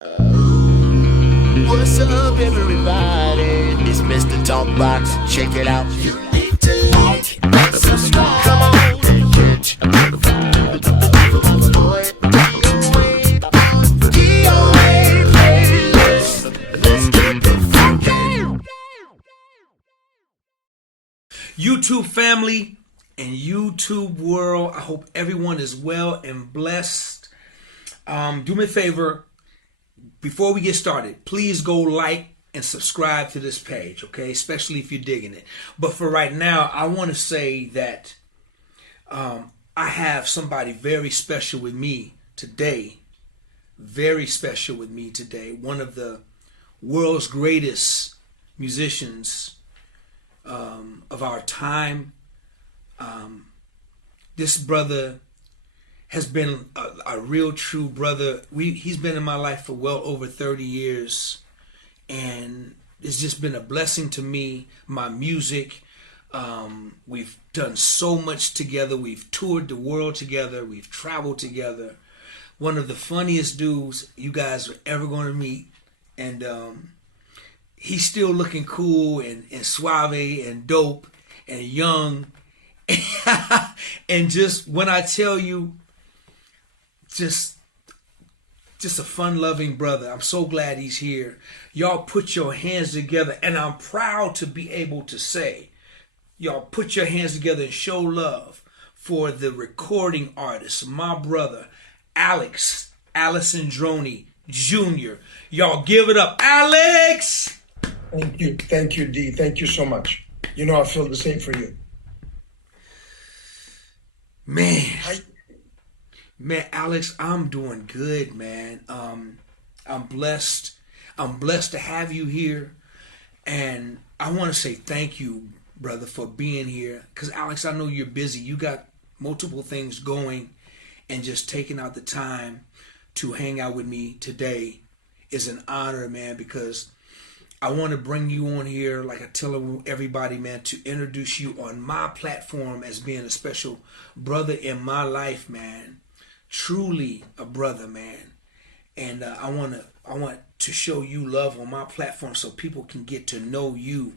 What's up, everybody? It's Mr. Talkbox. Check it out. You need to like and subscribe. Come on and catch a motherfucker. DOA playlist. Let's get the funky. YouTube family and YouTube world, I hope everyone is well and blessed. Do me a favor, before we get started, please go like and subscribe to this page, okay? Especially if you're digging it. But for right now, I want to say that I have somebody very special with me today. Very special with me today. One of the world's greatest musicians of our time. This brother has been a real true brother. He's been in my life for well over 30 years, and it's just been a blessing to me. My music, we've done so much together. We've toured the world together. We've traveled together. One of the funniest dudes you guys are ever going to meet, and he's still looking cool and suave and dope and young. And just when I tell you, just a fun-loving brother. I'm so glad he's here. Y'all put your hands together, and I'm proud to be able to say, y'all put your hands together and show love for the recording artist, my brother, Alenssandroni Jr. Y'all give it up, Alex! Thank you, D. Thank you so much. You know I feel the same for you. Man, Alex, I'm doing good, man. I'm blessed. I'm blessed to have you here. And I want to say thank you, brother, for being here. Because, Alex, I know you're busy. You got multiple things going. And just taking out the time to hang out with me today is an honor, man, because I want to bring you on here, like I tell everybody, man, to introduce you on my platform as being a special brother in my life, man. Truly a brother, man. And I want to show you love on my platform so people can get to know you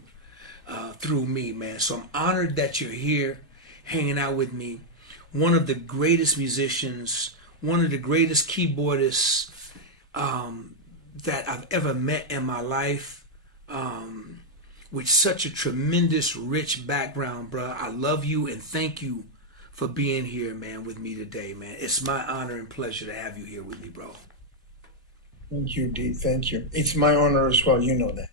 through me, man. So I'm honored that you're here hanging out with me. One of the greatest musicians, one of the greatest keyboardists that I've ever met in my life. With such a tremendous, rich background, bro. I love you and thank you for being here, man, with me today, man. It's my honor and pleasure to have you here with me, bro. Thank you, D. Thank you. It's my honor as well. You know that.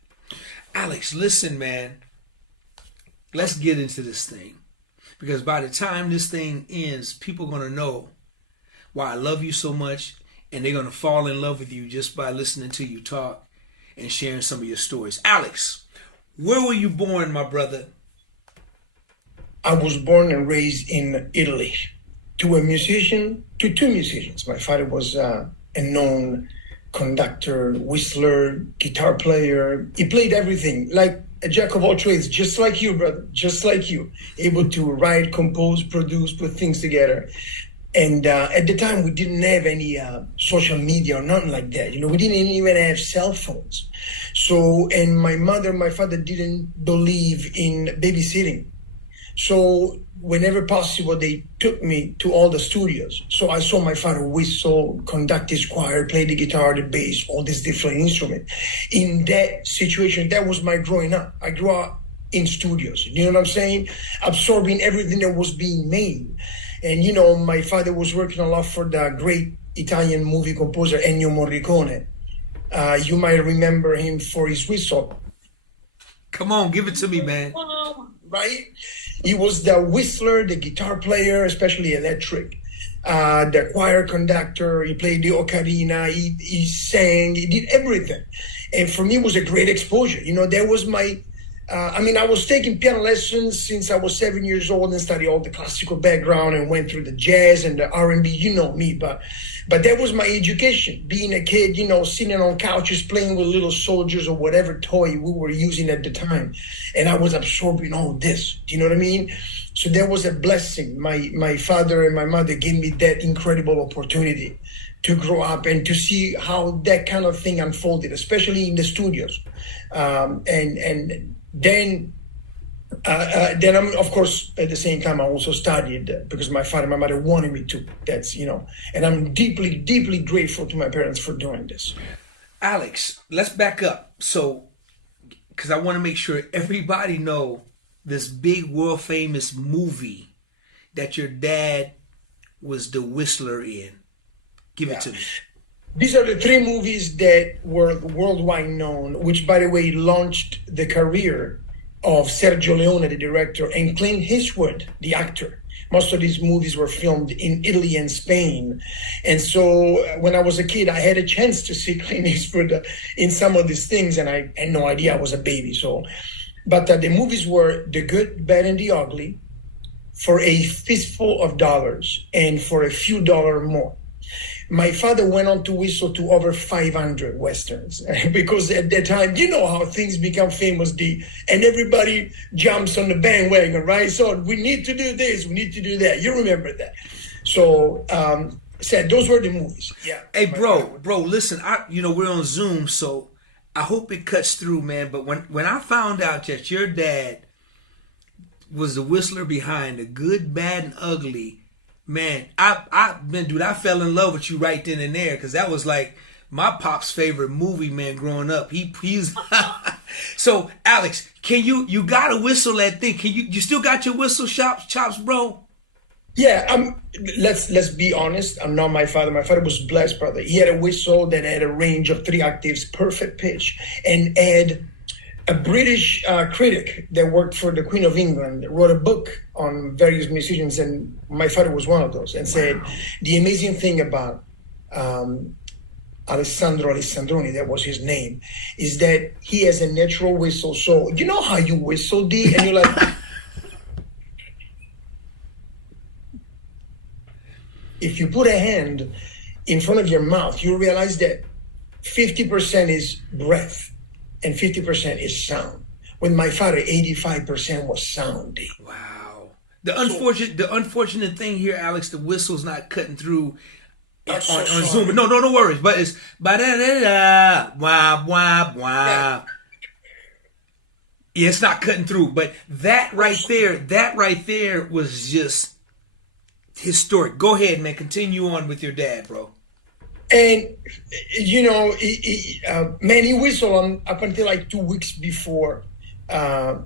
Alex, listen, man. Let's get into this thing. Because by the time this thing ends, people are going to know why I love you so much, and they're going to fall in love with you just by listening to you talk and sharing some of your stories. Alex, where were you born, my brother? I was born and raised in Italy to two musicians. My father was a known conductor, whistler, guitar player. He played everything, like a jack of all trades, just like you, brother, just like you. Able to write, compose, produce, put things together. And at the time, we didn't have any social media or nothing like that. You know, we didn't even have cell phones. So, and my father didn't believe in babysitting. So whenever possible, they took me to all the studios. So I saw my father whistle, conduct his choir, play the guitar, the bass, all these different instruments. In that situation, that was my growing up. I grew up in studios, you know what I'm saying? Absorbing everything that was being made. And, you know, my father was working a lot for the great Italian movie composer Ennio Morricone. You might remember him for his whistle. Come on, give it to me, man. Right? He was the whistler, the guitar player, especially electric, the choir conductor. He played the ocarina, he sang, he did everything. And for me, it was a great exposure. You know, that was my... I was taking piano lessons since I was 7 years old and studied all the classical background and went through the jazz and the R&B. You know me, but But that was my education, being a kid, you know, sitting on couches, playing with little soldiers or whatever toy we were using at the time. And I was absorbing all this. Do you know what I mean? So that was a blessing. My father and my mother gave me that incredible opportunity to grow up and to see how that kind of thing unfolded, especially in the studios. And then I'm, of course, at the same time, I also studied because my father and my mother wanted me to. That's, you know, and I'm deeply, deeply grateful to my parents for doing this. Alex, let's back up. So, because I want to make sure everybody know this big world famous movie that your dad was the Whistler in. Give it to me. These are the three movies that were worldwide known, which, by the way, launched the career of Sergio Leone, the director, and Clint Eastwood, the actor. Most of these movies were filmed in Italy and Spain. And so when I was a kid, I had a chance to see Clint Eastwood in some of these things, and I had no idea I was a baby. So, but the movies were The Good, Bad, and the Ugly, For a Fistful of Dollars, and For a Few Dollars More. My father went on to whistle to over 500 Westerns because at that time, you know how things become famous, D, and everybody jumps on the bandwagon, right? So we need to do this, we need to do that. You remember that. So, said those were the movies. Yeah. Hey, bro, listen, we're on Zoom, so I hope it cuts through, man. But when I found out that your dad was the Whistler behind The Good, Bad, and Ugly, man, I fell in love with you right then and there, because that was like my pop's favorite movie, man, growing up. He's So, Alex, can you gotta whistle that thing? Can you still got your whistle chops, bro? Yeah, let's be honest. I'm not my father. My father was blessed, brother. He had a whistle that had a range of 3 octaves, perfect pitch, and had a British critic that worked for the Queen of England wrote a book on various musicians, and my father was one of those, and said the amazing thing about Alenssandroni, that was his name, is that he has a natural whistle. So you know how you whistle, D, and you're like, if you put a hand in front of your mouth, you realize that 50% is breath and 50% is sound. With my father, 85% was sound. Wow. The unfortunate thing here, Alex, the whistle's not cutting through on Zoom. No worries. But it's ba-da-da-da, wah, wah, wah. Yeah, it's not cutting through. But that right there was just historic. Go ahead, man. Continue on with your dad, bro. And, you know, man, he whistled up until like 2 weeks before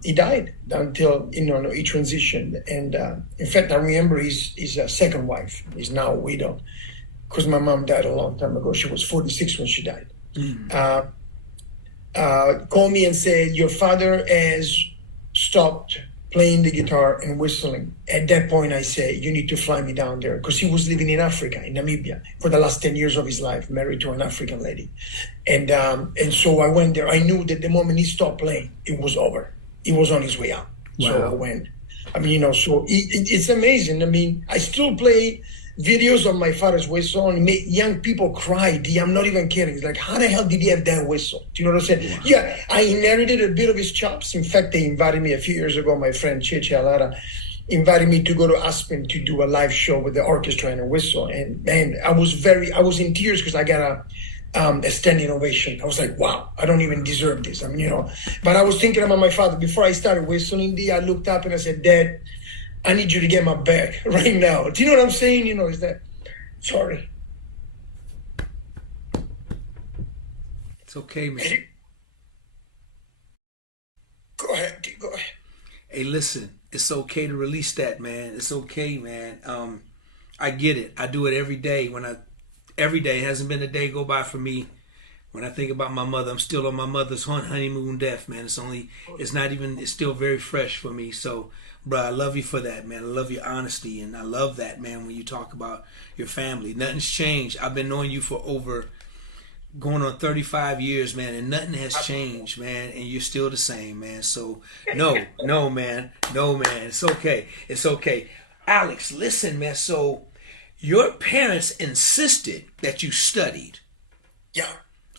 he died, until, he transitioned. And in fact, I remember his second wife is now a widow, because my mom died a long time ago. She was 46 when she died. Called me and said, your father has stopped playing the guitar and whistling. At that point, I said, you need to fly me down there, because he was living in Africa, in Namibia, for the last 10 years of his life, married to an African lady. And so I went there. I knew that the moment he stopped playing, it was over. He was on his way out. Wow. So I went. I mean, so it's amazing. I mean, I still play videos of my father's whistle and make young people cry. I'm not even kidding. It's like, how the hell did he have that whistle? Do you know what I'm saying? Wow. Yeah, I inherited a bit of his chops. In fact, they invited me a few years ago. My friend Cheche Alara invited me to go to Aspen to do a live show with the orchestra and a whistle. And man, I was in tears because I got a standing ovation. I was like, wow, I don't even deserve this. I mean, but I was thinking about my father. Before I started whistling, I looked up and I said, Dad, I need you to get my back right now. Do you know what I'm saying? Is that, sorry. It's okay, man. Go ahead. Hey, listen, it's okay to release that, man. It's okay, man. I get it. I do it every day. Every day. It hasn't been a day go by for me. When I think about my mother, I'm still on my mother's honeymoon death, man. It's still very fresh for me. So, bro, I love you for that, man. I love your honesty, and I love that, man, when you talk about your family. Nothing's changed. I've been knowing you for going on 35 years, man, and nothing has changed, man, and you're still the same, man. So, no, man. It's okay. Alex, listen, man. So, your parents insisted that you studied. Yeah.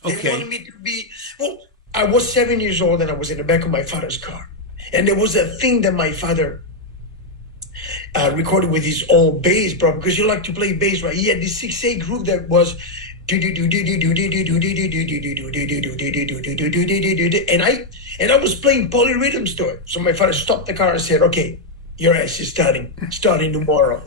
Okay. They wanted me to be, well, I was 7 years old and I was in the back of my father's car. And there was a thing that my father recorded with his old bass, bro, because you like to play bass, right? He had this 6/8 groove that was and I was playing polyrhythms to it. So my father stopped the car and said, "Okay, your ass is starting tomorrow."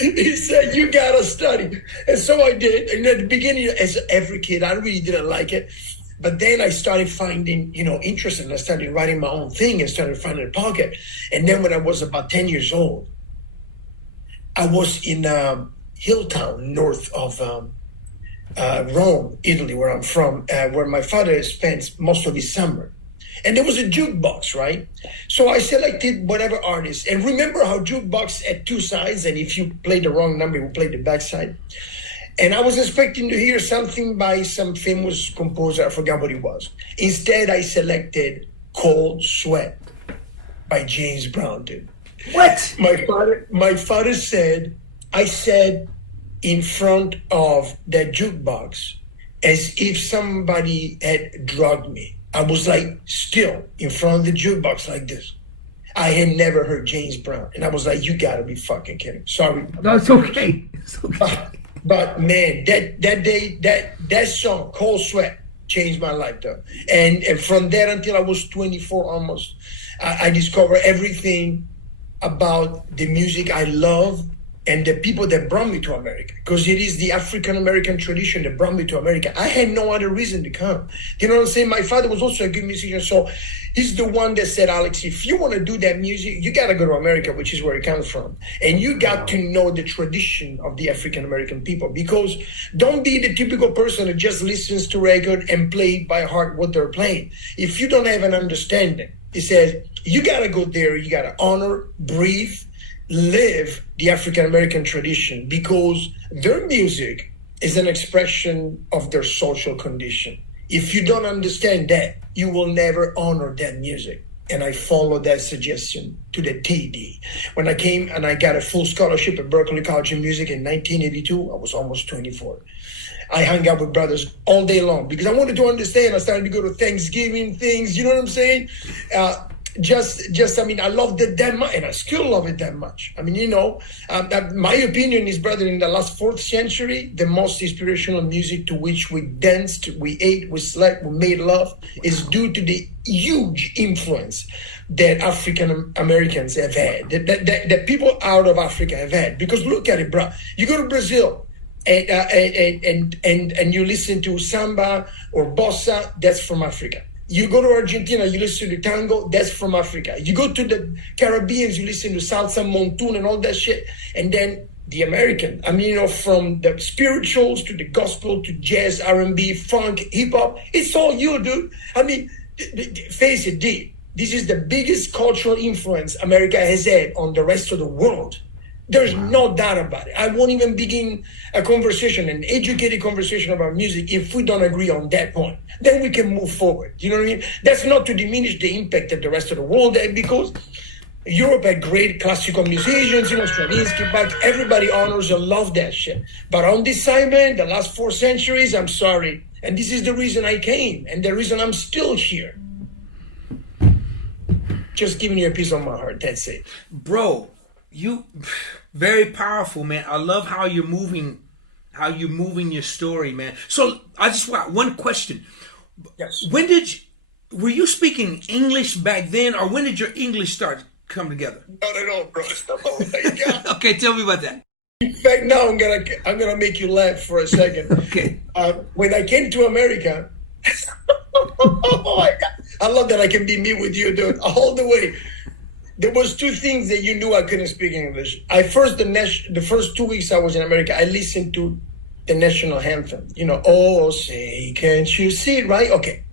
He said, "You gotta study." And so I did. And at the beginning, as every kid, I really didn't like it. But then I started finding, interest, and I started writing my own thing and started finding a pocket. And then when I was about 10 years old, I was in Hilltown, north of Rome, Italy, where I'm from, where my father spends most of his summer. And there was a jukebox, right? So I selected whatever artist. And remember how jukebox had two sides, and if you played the wrong number, you played the back side. And I was expecting to hear something by some famous composer. I forgot what it was. Instead, I selected Cold Sweat by James Brown, dude. What? My father said, I said in front of that jukebox as if somebody had drugged me. I was like still in front of the jukebox like this. I had never heard James Brown. And I was like, you gotta be fucking kidding. Sorry. No, it's okay. It's okay. But man, that day, that song, Cold Sweat, changed my life though. And from there until I was 24 almost, I discovered everything about the music I love and the people that brought me to America. Because it is the African-American tradition that brought me to America. I had no other reason to come. You know what I'm saying? My father was also a good musician. So he's the one that said, Alex, if you want to do that music, you got to go to America, which is where it comes from. And you got to know the tradition of the African-American people. Because don't be the typical person that just listens to record and play by heart what they're playing. If you don't have an understanding, he says, you got to go there. You got to honor, breathe, live the African-American tradition, because their music is an expression of their social condition. If you don't understand that, you will never honor that music. And I followed that suggestion to the TD. When I came and I got a full scholarship at Berklee College of Music in 1982, I was almost 24. I hung out with brothers all day long because I wanted to understand. I started to go to Thanksgiving things, you know what I'm saying? I loved it that much, and I still love it that much. I mean, my opinion is, brother, in the last 4th century, the most inspirational music to which we danced, we ate, we slept, we made love is due to the huge influence that African Americans have had, that people out of Africa have had. Because look at it, bro. You go to Brazil, and you listen to samba or bossa, that's from Africa. You go to Argentina, you listen to tango, that's from Africa. You go to the Caribbean, you listen to salsa, montoon, and all that shit. And then the American, from the spirituals to the gospel to jazz, R&B, funk, hip hop, it's all you, dude. Face it, D. This is the biggest cultural influence America has had on the rest of the world. There's no doubt about it. I won't even begin a conversation, an educated conversation about music, if we don't agree on that point. Then we can move forward. You know what I mean? That's not to diminish the impact that the rest of the world had, because Europe had great classical musicians, Stravinsky, Bach, everybody honors and loves that shit. But on this side, man, the last 4 centuries, I'm sorry. And this is the reason I came, and the reason I'm still here. Just giving you a piece of my heart, that's it. Bro, you very powerful, man. I love how you're moving your story, man. So I just want one question. Yes. Were you speaking English back then, or when did your English start come together? Not at all, bro. Oh my God. Okay, tell me about that. In fact, now I'm gonna make you laugh for a second. Okay. When I came to America, oh my God, I love that I can be me with you, dude, all the way. There was 2 things that you knew I couldn't speak English. The first 2 weeks I was in America, I listened to the national anthem. Oh, say, can't you see it, right? Okay.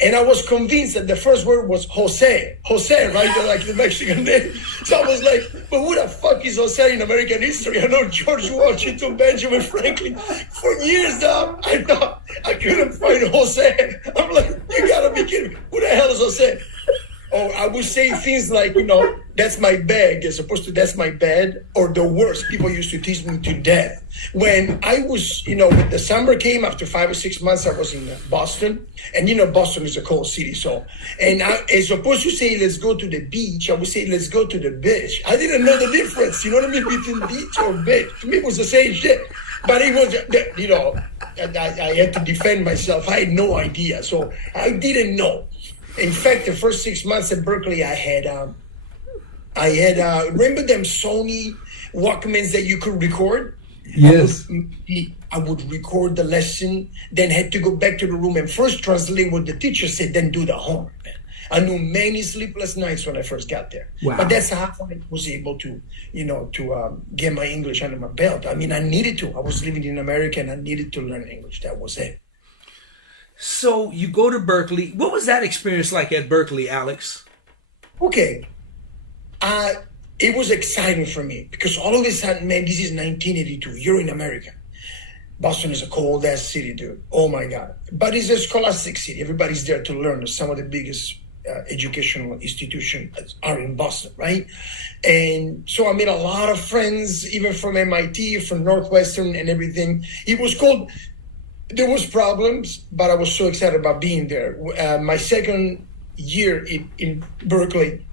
And I was convinced that the first word was Jose, right? Like the Mexican name. So I was like, but who the fuck is Jose in American history? I know George Washington, Benjamin Franklin. For years now, I thought I couldn't find Jose. I'm like, you gotta be kidding me. Who the hell is Jose? Oh, would say things like, that's my bag, as opposed to that's my bed, or the worst. People used to tease me to death. When I was, when the summer came, after 5 or 6 months, I was in Boston. And, Boston is a cold city. So, as opposed to say, let's go to the beach, I would say, let's go to the beach. I didn't know the difference, you know what I mean, between beach or beach. To me, it was the same shit. But it was, I had to defend myself. I had no idea. So I didn't know. In fact, the first 6 months at Berkeley, I had remember them Sony Walkmans that you could record? Yes. I would record the lesson, then had to go back to the room and first translate what the teacher said, then do the homework. Man. I knew many sleepless nights when I first got there. Wow. But that's how I was able to, get my English under my belt. I mean, I needed to. I was living in America and I needed to learn English. That was it. So you go to Berkeley. What was that experience like at Berkeley, Alex? Okay. It was exciting for me because all of a sudden, man, this is 1982. You're in America. Boston is a cold ass city, dude. Oh my God. But it's a scholastic city. Everybody's there to learn. Some of the biggest educational institutions are in Boston, right? And so I made a lot of friends, even from MIT, from Northwestern and everything. It was cold. There was problems, but I was so excited about being there. My second year in Berkeley,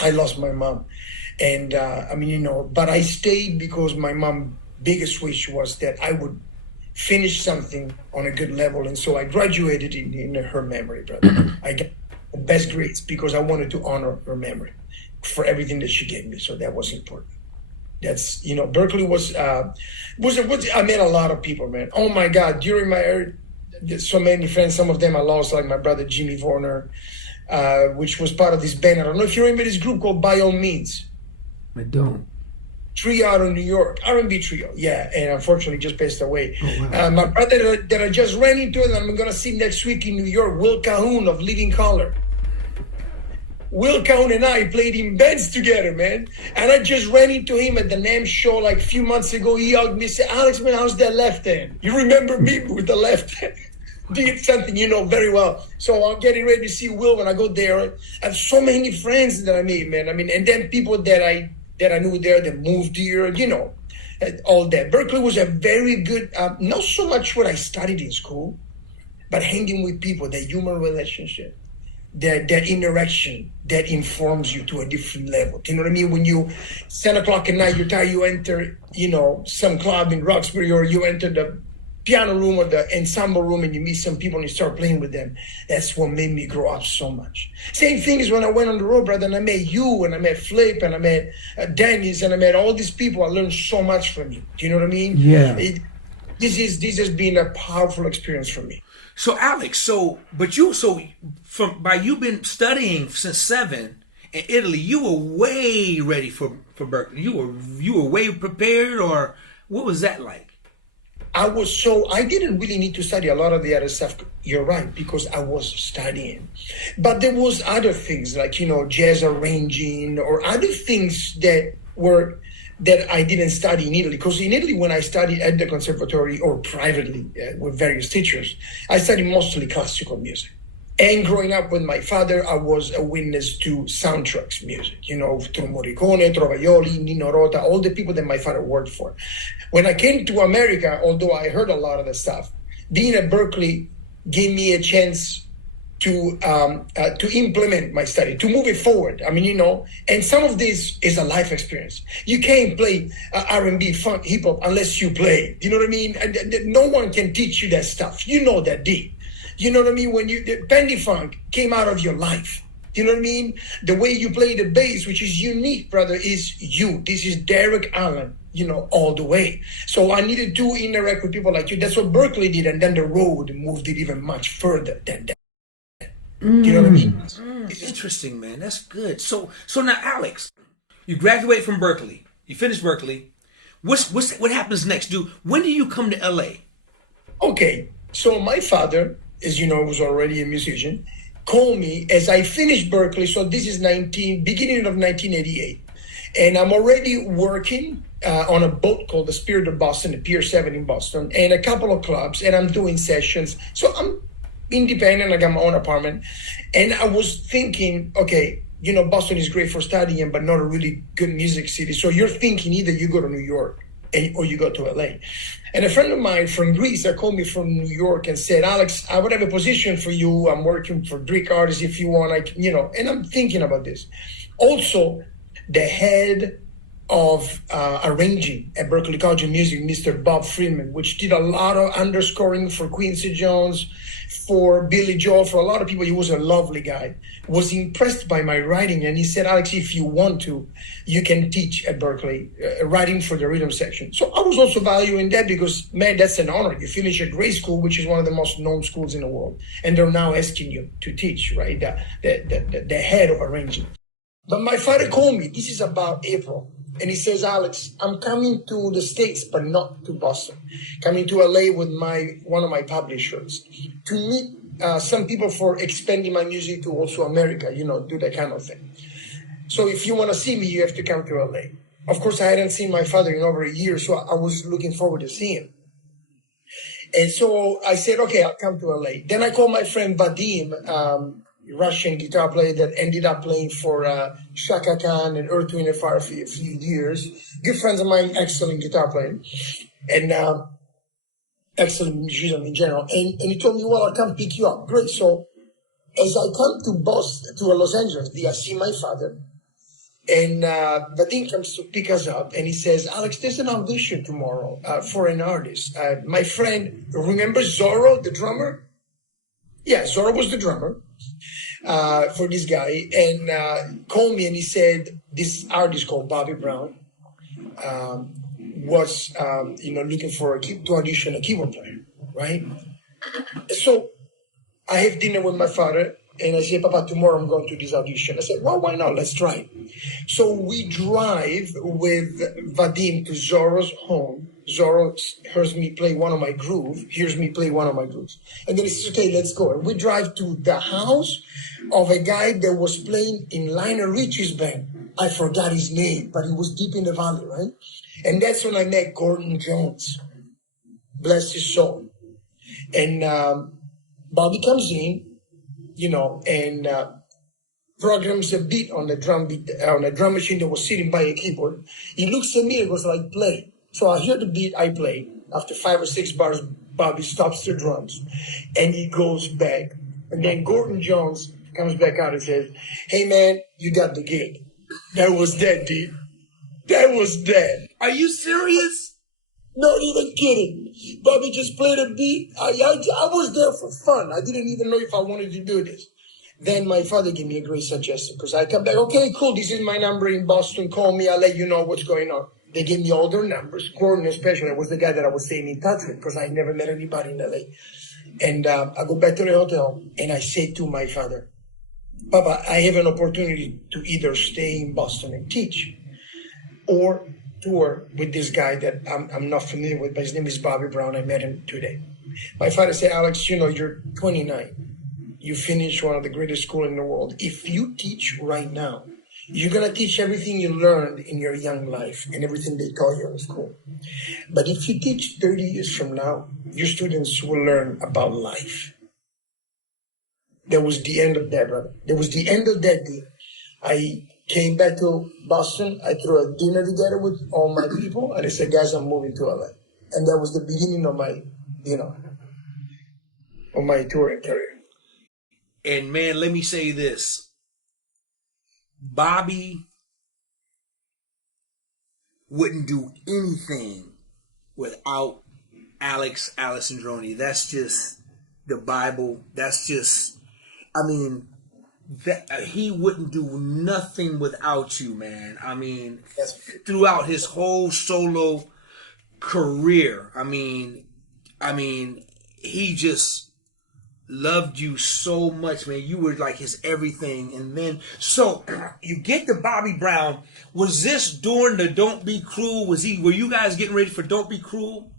I lost my mom. And but I stayed because my mom's biggest wish was that I would finish something on a good level. And so I graduated in her memory, brother. I got the best grades because I wanted to honor her memory for everything that she gave me. So that was important. That's, Berkeley was I met a lot of people, man. Oh my God, during my era, there's so many friends, some of them I lost, like my brother Jimmy Warner, which was part of this band. I don't know if you remember this group called By All Means. I don't. Trio out of New York, R&B trio, yeah, and unfortunately just passed away. Oh, wow. My brother that I just ran into, and I'm going to see next week in New York, Will Cahoon of Living Color. Will Cahoon and I played in bands together, man. And I just ran into him at the NAMM show like a few months ago. He hugged me and said, Alex, man, how's that left hand? You remember me with the left hand? Did something you know very well. So I'm getting ready to see Will when I go there. I have so many friends that I made, man. I mean, and then people that I knew there that moved here, all that. Berkeley was a very good, not so much what I studied in school, but hanging with people, that human relationship, that interaction that informs you to a different level. You know what I mean? When you, 7 o'clock at night, you're tired, you enter, some club in Roxbury, or you enter the piano room or the ensemble room and you meet some people and you start playing with them. That's what made me grow up so much. Same thing is when I went on the road, brother, and I met you and I met Flip and I met Dennis and I met all these people. I learned so much from you. Do you know what I mean? Yeah. This has been a powerful experience for me. So Alex, by you been studying since 7 in Italy, you were way ready for Berkeley. You were way prepared, or what was that like? I didn't really need to study a lot of the other stuff. You're right, because I was studying. But there was other things like, jazz arranging or other things that I didn't study in Italy. Because in Italy, when I studied at the conservatory or privately with various teachers, I studied mostly classical music. And growing up with my father, I was a witness to soundtracks music, through Morricone, Trovaioli, Nino Rota, all the people that my father worked for. When I came to America, although I heard a lot of the stuff, being at Berkeley gave me a chance to implement my study, to move it forward. I mean, and some of this is a life experience. You can't play R&B, funk, hip hop unless you play. You know what I mean? And no one can teach you that stuff. You know that deep. You know what I mean? When the Pendy Funk came out of your life, you know what I mean? The way you play the bass, which is unique, brother, is you. This is Derek Allen, all the way. So I needed to interact with people like you. That's what Berkeley did. And then the road moved it even much further than that. You know what I mean? Interesting, man. That's good. So now, Alex, you graduate from Berkeley. You finish Berkeley. What happens next? When do you come to LA? Okay. So my father, as you know, was already a musician, called me as I finished Berkeley. So this is beginning of 1988. And I'm already working on a boat called the Spirit of Boston, the Pier 7 in Boston, and a couple of clubs, and I'm doing sessions. So I'm independent, I got my own apartment. And I was thinking, okay, Boston is great for studying, but not a really good music city. So you're thinking either you go to New York or you go to LA. And a friend of mine from Greece that called me from New York and said, Alex, I would have a position for you. I'm working for Greek artists if you want. And I'm thinking about this. Also, the head of arranging at Berklee College of Music, Mr. Bob Friedman, which did a lot of underscoring for Quincy Jones, for Billy Joel, for a lot of people. He was a lovely guy, was impressed by my writing. And he said, Alex, if you want to, you can teach at Berklee, writing for the rhythm section. So I was also valuing that because, man, that's an honor. You finish a great school, which is one of the most known schools in the world. And they're now asking you to teach, right? The head of arranging. But my father called me, this is about April. And he says, Alex, I'm coming to the States, but not to Boston. Coming to LA with one of my publishers to meet some people for expanding my music to also America, do that kind of thing. So if you want to see me, you have to come to LA. Of course, I hadn't seen my father in over a year, so I was looking forward to seeing him. And so I said, okay, I'll come to LA. Then I called my friend Vadim, Russian guitar player that ended up playing for Shaka Khan and Earth, Wind & Fire for a few years. Good friends of mine, excellent guitar player and excellent musician in general. And he told me, well, I'll come pick you up. Great. So as I come to Boston, to Los Angeles, I see my father. And Vadim comes to pick us up and he says, Alex, there's an audition tomorrow for an artist. My friend, remember Zorro, the drummer? Yeah, Zorro was the drummer. For this guy, and called me and he said this artist called Bobby Brown was looking for to audition a keyboard player, right? So I have dinner with my father and I said, Papa, tomorrow I'm going to this audition. I said, well, why not? Let's try. So we drive with Vadim to Zorro's home. Zorro hears me play one of my grooves. And then he says, okay, let's go. And we drive to the house of a guy that was playing in Lionel Richie's band. I forgot his name, but he was deep in the valley, right? And that's when I met Gordon Jones. Bless his soul. And Bobby comes in, and programs a beat on the drum machine that was sitting by a keyboard. He looks at me and goes like, play. So I hear the beat, I play. After 5 or 6 bars, Bobby stops the drums and he goes back. And then Gordon Jones comes back out and says, hey man, you got the gig. That was that, dude. That was that. Are you serious? Not even kidding. Bobby just played a beat. I was there for fun. I didn't even know if I wanted to do this. Then my father gave me a great suggestion because I come back, okay, cool, this is my number in Boston. Call me, I'll let you know what's going on. They gave me all their numbers. Gordon especially was the guy that I was staying in touch with because I never met anybody in LA. And I go back to the hotel and I say to my father, Papa, I have an opportunity to either stay in Boston and teach or tour with this guy that I'm not familiar with, but his name is Bobby Brown. I met him today. My father said, Alex, you're 29. You finished one of the greatest schools in the world. If you teach right now, you're going to teach everything you learned in your young life and everything they taught you in school. But if you teach 30 years from now, your students will learn about life. That was the end of that, brother. That was the end of that deal. I came back to Boston. I threw a dinner together with all my people. And I said, guys, I'm moving to LA. And that was the beginning of my, of my touring career. And man, let me say this. Bobby wouldn't do anything without Alex Alenssandroni. That's just the Bible. That's just, he wouldn't do nothing without you, man. Throughout his whole solo career, he just loved you so much, man. You were like his everything. And then, so you get to Bobby Brown. Was this during the Don't Be Cruel? Were you guys getting ready for Don't Be Cruel?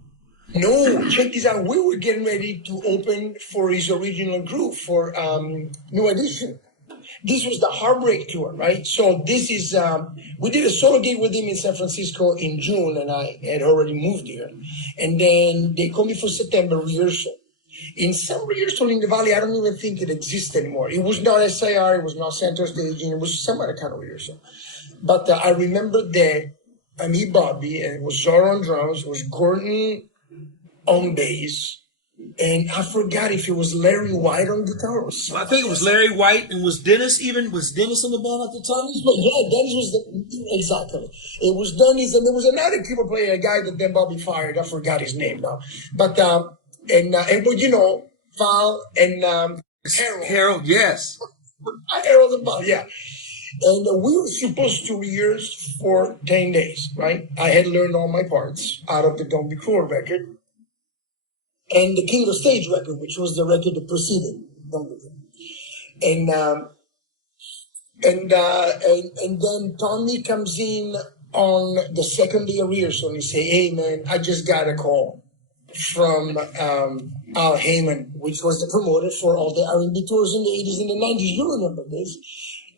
No, check this out. We were getting ready to open for his original group for New Edition. This was the Heartbreak Tour, right? So this is, we did a solo gig with him in San Francisco in June, and I had already moved here. And then they called me for September rehearsal. In some rehearsal in the Valley, I don't even think it exists anymore. It was not SIR, it was not center staging, it was some other kind of rehearsal. But I remember that me, Bobby, and it was Zora on drums, it was Gordon on bass, and I forgot if it was Larry White on guitar or something. I think it was Larry White, and was Dennis in the band at the time? Yeah, Dennis was exactly. It was Dennis, and there was another keyboard player, a guy that then Bobby fired. I forgot his name now. But Val and Harold. Harold, yes. Harold and Val, yeah. And we were supposed to rehearse for 10 days, right? I had learned all my parts out of the Don't Be Cruel record and the King of the Stage record, which was the record that preceded Don't Be Cruel. And then Tommy comes in on the second day of rehearsal and he say, "Hey man, I just got a call from Al Heyman," which was the promoter for all the R&B tours in the 80s and the 90s. You remember this?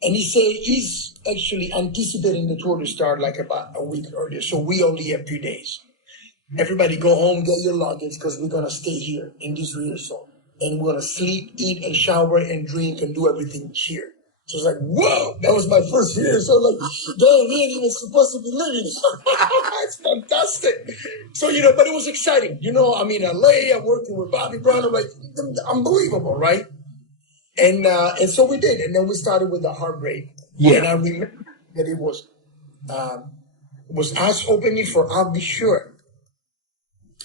And he said he's actually anticipating the tour to start like about a week earlier. So we only have 2 days. Everybody go home, get your luggage, because we're going to stay here in this rehearsal. And we're going to sleep, eat, and shower, and drink, and do everything here. So it's like, whoa, that was my first rehearsal. Like, damn, we ain't even supposed to be living this. It's fantastic. So, but it was exciting. I'm in LA, I'm working with Bobby Brown. I'm like, unbelievable, right? And so we did. And then we started with the Heartbreak. Yeah. And I remember that it was us opening for I'll Be Sure.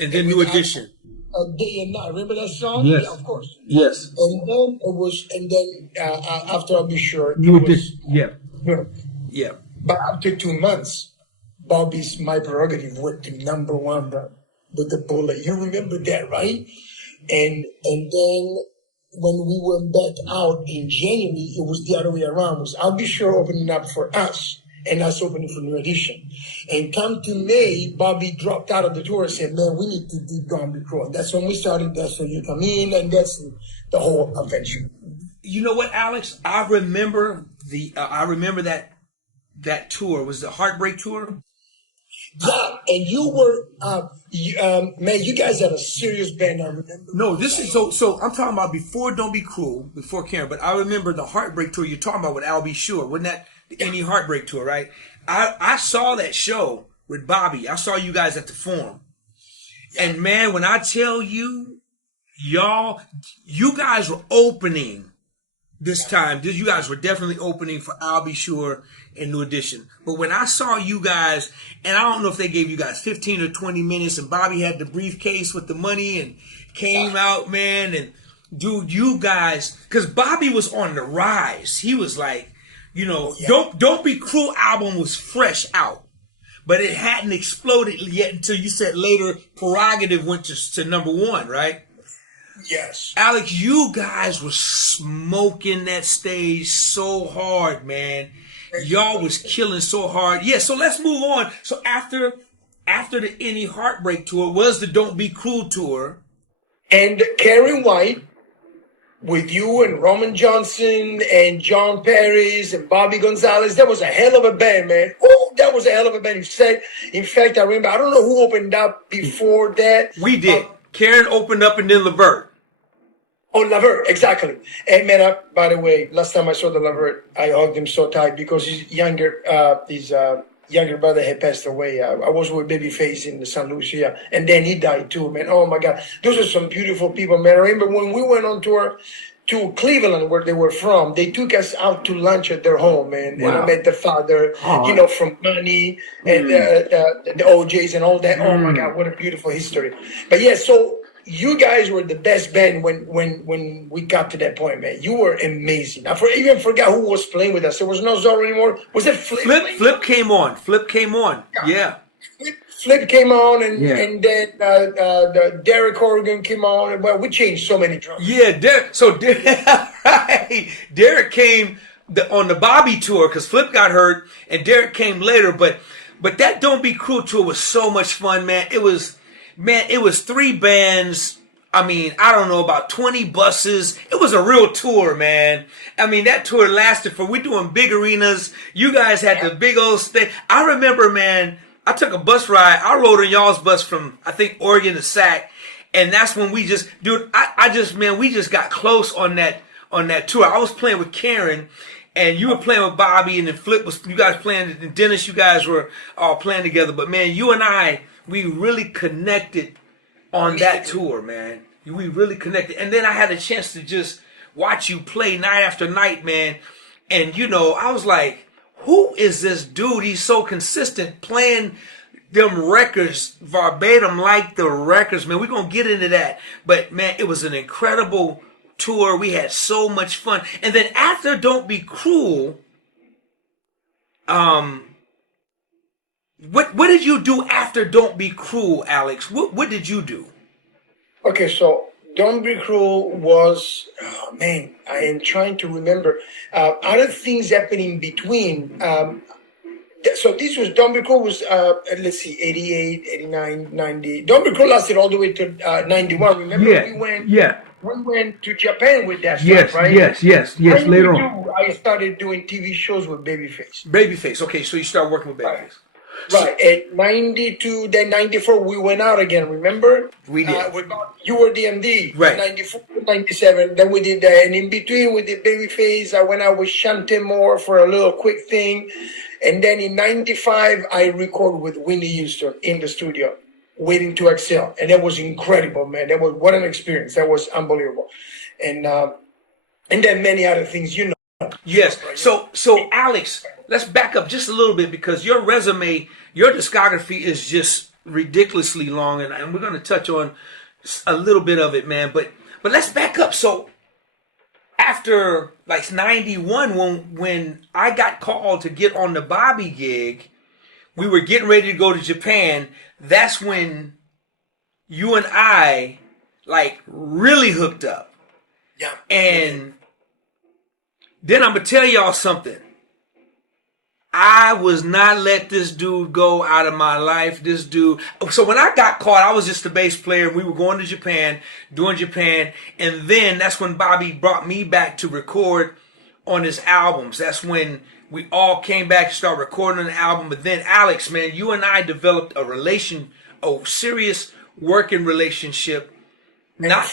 And then New Edition. Day and Night. Remember that song? Yes. Yeah, of course. Yes. And then after I'll Be Sure. New Edition. Yeah. Yeah. But after 2 months, Bobby's My Prerogative went to number one, bro, with the bullet. You remember that, right? And then when we went back out in January, it was the other way around. It was I'll Be Sure opening up for us and us opening for New Edition. And come to May, Bobby dropped out of the tour and said, "Man, we need to do Don't Be Cruel." That's when we started That's When You Come In, and that's the whole adventure. You know what, Alex? I remember that tour. Was the Heartbreak tour? Yeah, and you were, man, you guys had a serious band, I remember. No, this is so I'm talking about before Don't Be Cruel, before Karen, but I remember the Heartbreak tour you're talking about with I'll Be Sure. Wasn't that any Heartbreak tour, right? I saw that show with Bobby. I saw you guys at the Forum. And man, when I tell you, you guys were opening this time. You guys were definitely opening for I'll Be Sure and New Edition. But when I saw you guys, and I don't know if they gave you guys 15 or 20 minutes, and Bobby had the briefcase with the money and came out, man, and dude, you guys, because Bobby was on the rise. He was like, Don't Be Cruel album was fresh out, but it hadn't exploded yet until you said later Prerogative went to number one, right? Yes. Alex, you guys were smoking that stage so hard, man. Y'all was killing so hard. Yeah, so let's move on. So after the Any Heartbreak tour was the Don't Be Cruel tour. And Karen White, with you and Roman Johnson and John Paris and Bobby Gonzalez, that was a hell of a band, man. Oh, that was a hell of a band. In fact, I remember, I don't know who opened up before that. We did. Karen opened up and then Levert. Oh, Levert, exactly. And man, by the way, last time I saw the Levert, I hugged him so tight because his younger brother had passed away. I was with Babyface in San Lucia, and then he died too, man. Oh my God, those are some beautiful people, man. I remember when we went on tour to Cleveland, where they were from, they took us out to lunch at their home, man. Wow. And I met the father, from Money and the OJs and all that. Oh my God, what a beautiful history. But yeah, so you guys were the best band when we got to that point, man. You were amazing. I even forgot who was playing with us. There was no Zorro anymore. Was it Flip? Flip came on. Flip came on. Yeah. Flip came on, and then the Derek Horgan came on. Well, we changed so many drums. Yeah, Derek. So Derek came on the Bobby tour because Flip got hurt, and Derek came later. But that Don't Be Cruel tour was so much fun, man. It was 3 bands. I mean, I don't know, about 20 buses. It was a real tour, man. I mean, that tour lasted we're doing big arenas. You guys had the big old stage. I remember, man, I took a bus ride. I rode on y'all's bus from, I think, Oregon to Sac. And that's when we just, dude, man, we just got close on that tour. I was playing with Karen, and you were playing with Bobby, and then you guys playing, and Dennis, you guys were all playing together. But man, you and I, we really connected on that tour, man. We really connected. And then I had a chance to just watch you play night after night, man. And I was like, who is this dude? He's so consistent playing them records verbatim like the records, man. We're going to get into that. But, man, it was an incredible tour. We had so much fun. And then after Don't Be Cruel, what did you do after Don't Be Cruel, Alex? What did you do? Okay, so Don't Be Cruel was, oh man, I am trying to remember. Other things happening in between. So this was, Don't Be Cruel was, let's see, 88, 89, 90. Don't Be Cruel lasted all the way to 91. Remember, we went to Japan with that stuff, right? Yes, later on. I started doing TV shows with Babyface. Babyface, okay, so you started working with Babyface. Right, at 92, then 94, we went out again, remember? We did. You were DMD. Right. 94, 97, then we did that. And in between, we did Babyface. I went out with Shante Moore for a little quick thing. And then in 95, I recorded with Whitney Houston in the studio, Waiting to Exhale. And that was incredible, man. What an experience. That was unbelievable. And then many other things, Yes. So Alex, let's back up just a little bit, because your resume, your discography is just ridiculously long, and we're going to touch on a little bit of it, man. But let's back up. So after like 91, when I got called to get on the Bobby gig, we were getting ready to go to Japan. That's when you and I like really hooked up. Yeah. And then I'm going to tell y'all something. I was not let this dude go out of my life. This dude. So when I got caught, I was just a bass player. We were going to Japan, doing Japan. And then that's when Bobby brought me back to record on his albums. That's when we all came back to start recording an album. But then Alex, man, you and I developed a serious working relationship. Not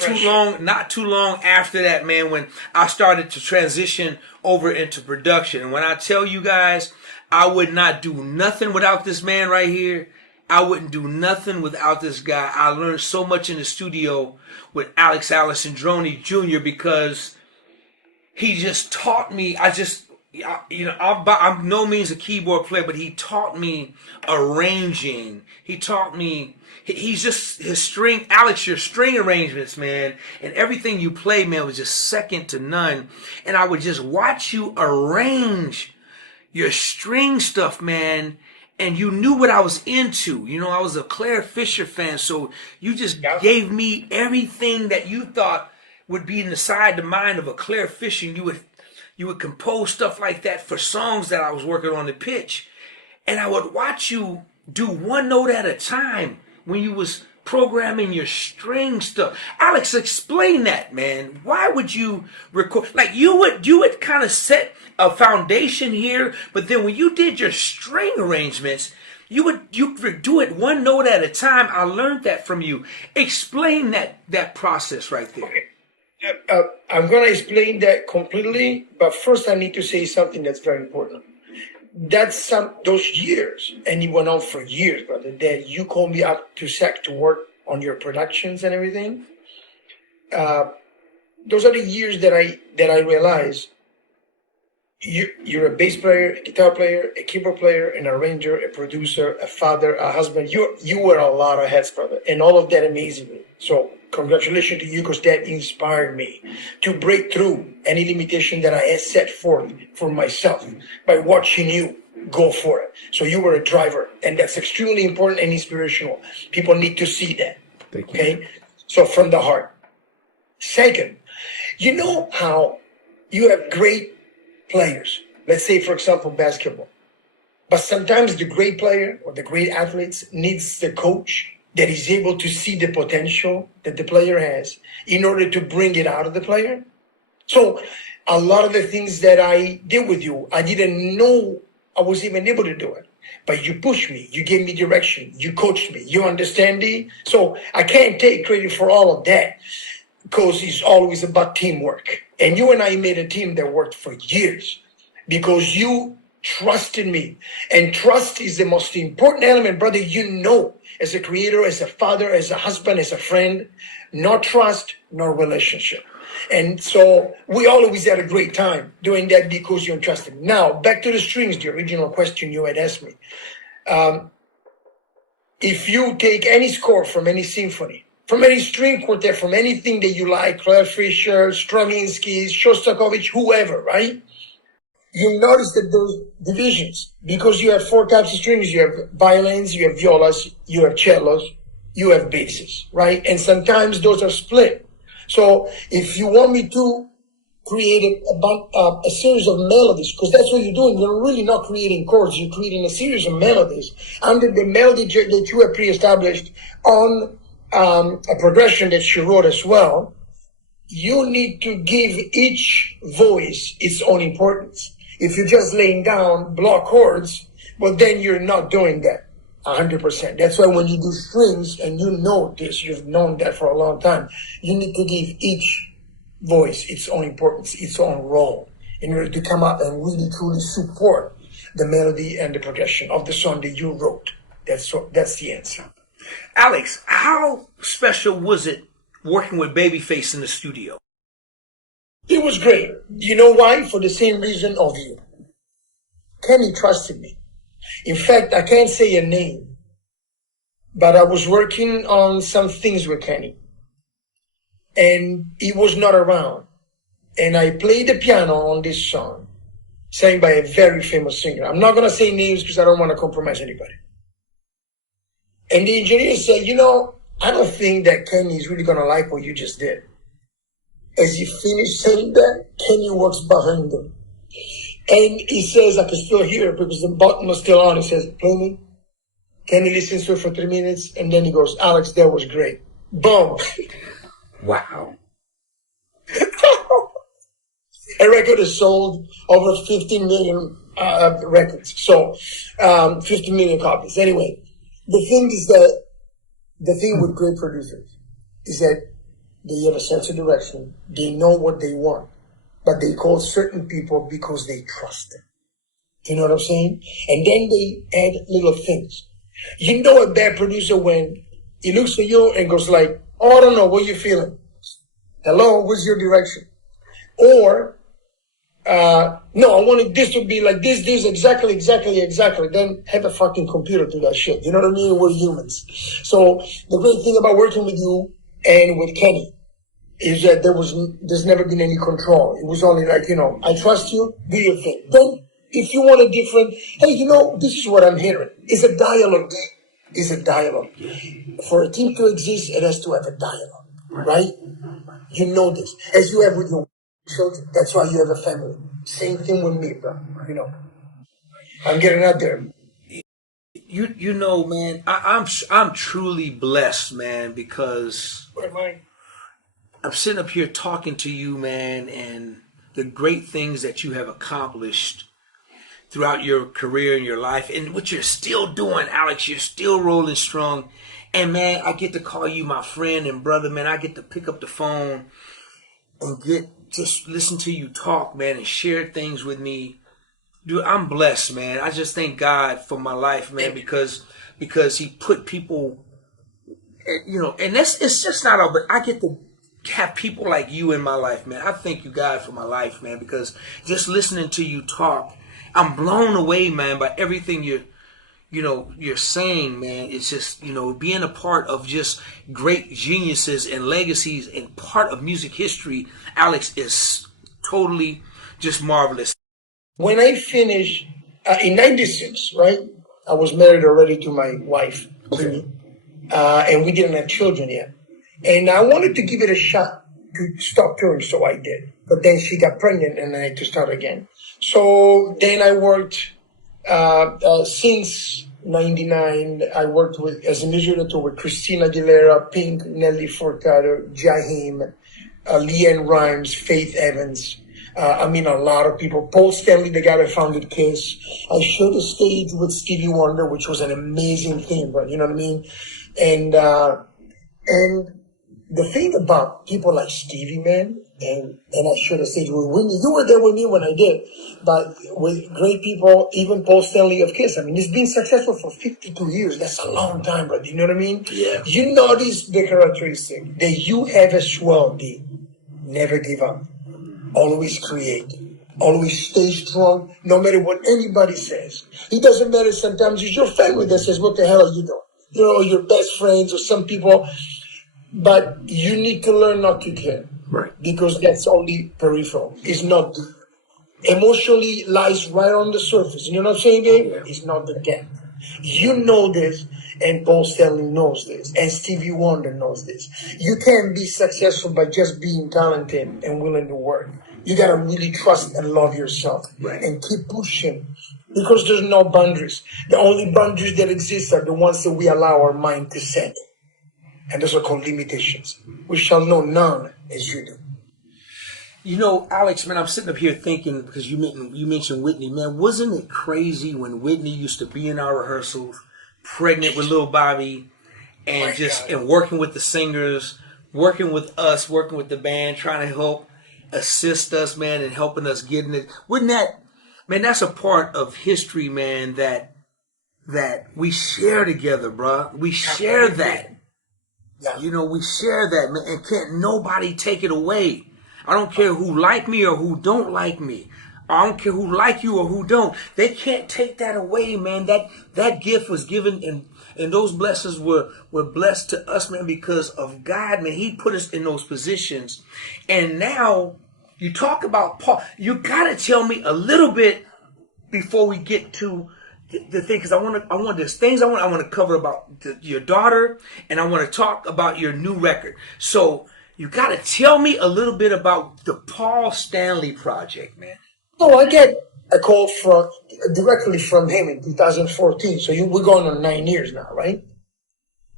too long after that, man, when I started to transition over into production. And when I tell you guys, I would not do nothing without this man right here. I wouldn't do nothing without this guy. I learned so much in the studio with Alenssandroni Jr. because he just taught me. I'm no means a keyboard player, but he taught me arranging. He taught me. He's just his string, Alex, your string arrangements, man, and everything you play, man, was just second to none. And I would just watch you arrange your string stuff, man, and you knew what I was into. I was a Claire Fisher fan, so you just gave me everything that you thought would be inside the mind of a Claire Fisher. And you would compose stuff like that for songs that I was working on the pitch, and I would watch you do one note at a time when you was programming your string stuff. Alex, explain that, man. Why would you record? Like you would kind of set a foundation here, but then when you did your string arrangements, you would do it one note at a time. I learned that from you. Explain that process right there. Okay. I'm going to explain that completely, but first I need to say something that's very important. That's those years, and it went on for years, brother, that you called me up to SAC to work on your productions and everything. Those are the years that I realized you're a bass player, a guitar player, a keyboard player, an arranger, a producer, a father, a husband. You wear a lot of hats, brother, and all of that amazes me. So congratulations to you, because that inspired me to break through any limitation that I had set forth for myself by watching you go for it. So you were a driver, and that's extremely important and inspirational. People need to see that. Thank you. Okay? So from the heart. Second, you know how you have great players. Let's say, for example, basketball. But sometimes the great player or the great athletes needs the coach that is able to see the potential that the player has in order to bring it out of the player. So a lot of the things that I did with you, I didn't know I was even able to do it. but you pushed me, you gave me direction, you coached me, you understand me? So I can't take credit for all of that because it's always about teamwork. And you and I made a team that worked for years because you trusted me. And trust is the most important element, brother. You know, as a creator, as a father, as a husband, as a friend, no trust, no relationship. And so we always had a great time doing that because you entrusted me. Now, back to the strings, the original question you had asked me. If you take any score from any symphony, from any string quartet, from anything that you like, Claire Fischer, Stravinsky, Shostakovich, whoever, right? You notice that those divisions, because you have four types of strings, you have violins, you have violas, you have cellos, you have basses, right? And sometimes those are split. So if you want me to create a series of melodies, because that's what you're doing, you're really not creating chords, you're creating a series of melodies under the melody that you have pre-established on a progression that she wrote as well. You need to give each voice its own importance. If you're just laying down block chords, well, then you're not doing that 100%. That's why when you do strings, and you know this, you've known that for a long time, you need to give each voice its own importance, its own role, in order to come up and really truly support the melody and the progression of the song that you wrote. That's the answer. Alex, how special was it working with Babyface in the studio? It was great. You know why? For the same reason of you. Kenny trusted me. In fact, I can't say a name, but I was working on some things with Kenny, and he was not around. And I played the piano on this song, sang by a very famous singer. I'm not going to say names because I don't want to compromise anybody. And the engineer said, I don't think that Kenny is really going to like what you just did. As he finished saying that, Kenny walks behind him. And he says, I can still hear it because the button was still on. He says, play me. Kenny listens to it for 3 minutes. And then he goes, Alex, that was great. Boom. Wow. A record is sold over 15 million records. So 15 million copies. Anyway, the thing with great producers is that they have a sense of direction. They know what they want, but they call certain people because they trust them. You know what I'm saying? And then they add little things. You know a bad producer when he looks at you and goes like, oh, I don't know, what you feeling? Hello, what's your direction? Or, no, I wanted this to be like this, exactly. Then have a fucking computer do that shit. You know what I mean? We're humans. So the great thing about working with you and with Kenny is that there's never been any control. It was only like, I trust you, do your thing. Then if you want a different, hey, this is what I'm hearing. It's a dialogue. It's a dialogue. For a team to exist, it has to have a dialogue, right? You know this. As you have with your children. That's why you have a family. Same thing with me, bro. I'm getting out there. You know, man, I'm truly blessed, man, because What am I? I'm sitting up here talking to you, man, and the great things that you have accomplished throughout your career and your life, and what you're still doing, Alex. You're still rolling strong. And, man, I get to call you my friend and brother, man. I get to pick up the phone and just listen to you talk, man, and share things with me. Dude, I'm blessed, man. I just thank God for my life, man, because he put people, and it's just not all, but I get to have people like you in my life, man. I thank you, God, for my life, man, because just listening to you talk, I'm blown away, man, by everything you're saying, man. It's just, being a part of just great geniuses and legacies and part of music history, Alex, is totally just marvelous. When I finished, in 96, right, I was married already to my wife, Kimmy, and we didn't have children yet. And I wanted to give it a shot to stop touring, so I did. But then she got pregnant and I had to start again. So then I worked, since 99, I worked as a music director with Christina Aguilera, Pink, Nelly Furtado, Jaheim, Leanne Rimes, Faith Evans. I mean, a lot of people. Paul Stanley, the guy that founded Kiss. I shared the stage with Stevie Wonder, which was an amazing thing, but you know what I mean? And the thing about people like Stevie, man, and I shared the stage with Whitney. You were there with me when I did, but with great people, even Paul Stanley of Kiss. I mean, it's been successful for 52 years. That's a long time, bro. You know what I mean? Yeah. You notice the characteristic that you have as well, D. Never give up. Always create. Always stay strong, no matter what anybody says. It doesn't matter. Sometimes it's your family that says, what the hell are you doing? You know, your best friends or some people. But you need to learn not to care. Right. Because that's only peripheral. It's not deep. Emotionally lies right on the surface. You know what I'm saying, babe? Yeah. It's not the depth. You know this, and Paul Stanley knows this, and Stevie Wonder knows this. You can't be successful by just being talented and willing to work. You gotta really trust and love yourself, Right. and keep pushing, because there's no boundaries. The only boundaries that exist are the ones that we allow our mind to set, and those are called limitations. We shall know none as you do. You know, Alex, man, I'm sitting up here thinking, because you mentioned Whitney, man, wasn't it crazy when Whitney used to be in our rehearsals, pregnant with little Bobby, and and working with the singers, working with us, working with the band, trying to help assist us, man, and helping us getting it. Wouldn't that, man, that's a part of history, man, that we share together, bro. We share that. Yeah. You know, we share that, man, and can't nobody take it away. I don't care who like me or who don't like me. I don't care who like you or who don't. They can't take that away, man. That gift was given, and those blessings were blessed to us, man, because of God, man. He put us in those positions. And now you talk about Paul. You gotta tell me a little bit before we get to the thing, because I want there's things I want to cover about your daughter, and I want to talk about your new record. So you got to tell me a little bit about the Paul Stanley project, man. No, I get a call directly from him in 2014. So we're going on 9 years now, right?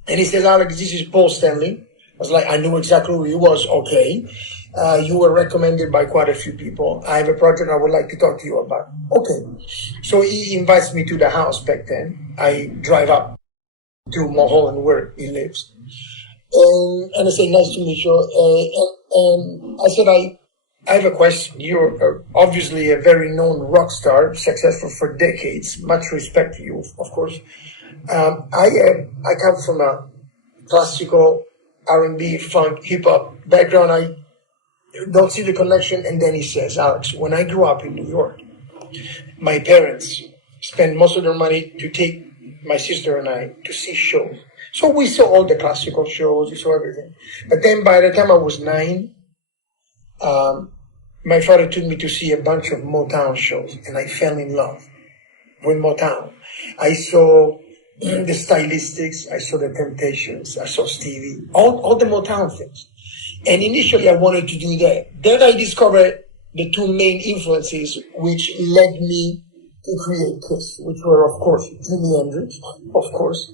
And he says, Alex, this is Paul Stanley. I was like, I knew exactly who he was. Okay. You were recommended by quite a few people. I have a project I would like to talk to you about. Okay. So he invites me to the house back then. I drive up to Mulholland where he lives. And I say, nice to meet you. And I said, I have a question. You're obviously a very known rock star, successful for decades. Much respect to you, of course. I come from a classical R&B, funk, hip-hop background. I don't see the connection. And then he says, Alex, when I grew up in New York, my parents spent most of their money to take my sister and I to see shows. So we saw all the classical shows, we saw everything. But then by the time I was 9, my father took me to see a bunch of Motown shows, and I fell in love with Motown. I saw the Stylistics, I saw the Temptations, I saw Stevie, all the Motown things. And initially I wanted to do that. Then I discovered the two main influences which led me to create Kiss, which were, of course, Jimi Hendrix, of course,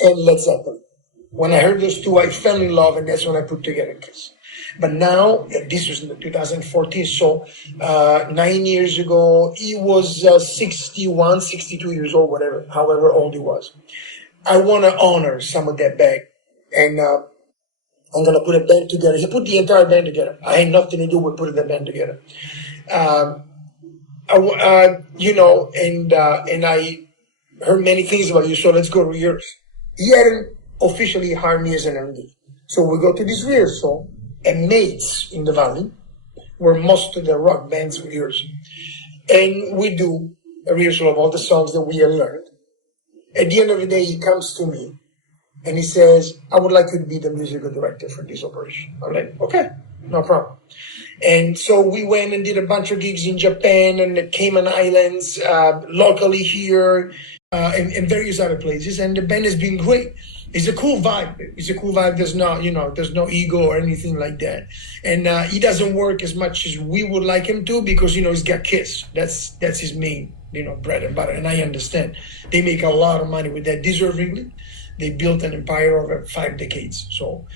and Led Zeppelin. When I heard those two, I fell in love, and that's when I put together Kiss. But now, this was in 2014, so 9 years ago, he was 61, 62 years old, whatever, however old he was. I want to honor some of that back, and I'm going to put a band together. He put the entire band together. I had nothing to do with putting the band together. And I heard many things about you, so let's go to yours. He hadn't officially hired me as an MD. So we go to this rehearsal at Mates in the Valley, where most of the rock bands rehearse. And we do a rehearsal of all the songs that we had learned. At the end of the day, he comes to me and he says, I would like you to be the musical director for this operation. I'm like, okay, no problem. And so we went and did a bunch of gigs in Japan and the Cayman Islands, locally here, and various other places. And the band has been great. It's a cool vibe. It's a cool vibe. There's no ego or anything like that. And he doesn't work as much as we would like him to because, he's got Kiss. That's his main, bread and butter. And I understand. They make a lot of money with that, deservingly. They built an empire over 5 decades. So